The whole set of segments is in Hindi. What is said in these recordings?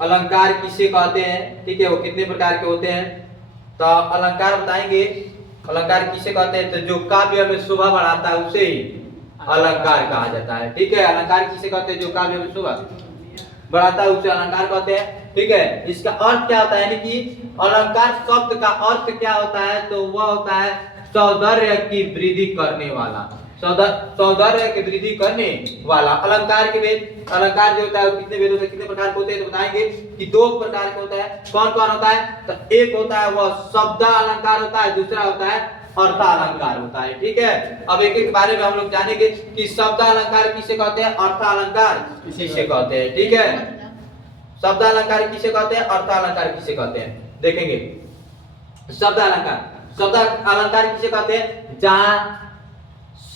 अलंकार किसे कहते हैं, ठीक है, वो कितने प्रकार के होते हैं। तो अलंकार बताएंगे, अलंकार किसे कहते हैं, तो जो काव्य में शोभा बढ़ाता है उसे ही अलंकार कहा जाता है, ठीक है। अलंकार किसे कहते हैं, जो काव्य में शोभा बढ़ाता है उसे अलंकार कहते हैं, ठीक है। इसका अर्थ क्या होता है, यानी कि अलंकार शब्द का अर्थ क्या होता है, तो वह होता है सौंदर्य की वृद्धि करने वाला, सौंदर्य की वृद्धि करने वाला। अलंकार के वेद, अलंकार जो होता है कितने वेद होते हैं, कितने प्रकार के होते हैं, तो बताएंगे कि दो प्रकार के होता है। कौन कौन होता है, तो एक होता है वह शब्द अलंकार होता है, दूसरा होता है अर्थ अलंकार होता है, ठीक है। अब एक एक बारे में हम लोग जानेंगे कि शब्द अलंकार किसे कहते हैं, अर्थ अलंकार किसे कहते हैं, ठीक है। शब्द अलंकार किसे कहते हैं, अर्थ अलंकार किसे कहते हैं, देखेंगे। शब्द अलंकार, शब्द अलंकार किसे कहते हैं, जहां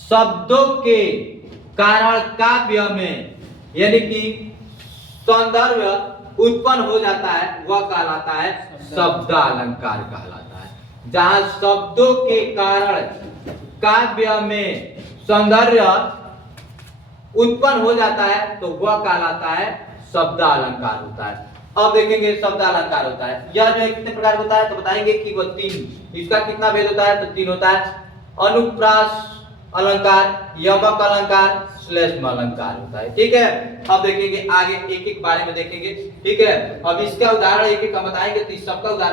शब्दों के कारण काव्य में यानी कि सौंदर्य उत्पन्न हो जाता है, वह कहलाता है शब्द अलंकार कहलाता है। जहां शब्दों के कारण काव्य में सौंदर्य उत्पन्न हो जाता है तो वह कहलाता है शब्द अलंकार होता है। अब देखेंगे शब्द अलंकार होता है, यह जो है कितने प्रकार होता है, तो बताएंगे कि वह तीन। इसका कितना भेद होता है, तो तीन होता है। अनुप्रास अलंकार, यमक अलंकार, श्लेष्म अलंकार होता है, ठीक है। अब देखेंगे आगे एक एक बारे में देखेंगे, ठीक है। अब इसका उदाहरण एक एक हम बताएंगे, तो इस सबका उदाहरण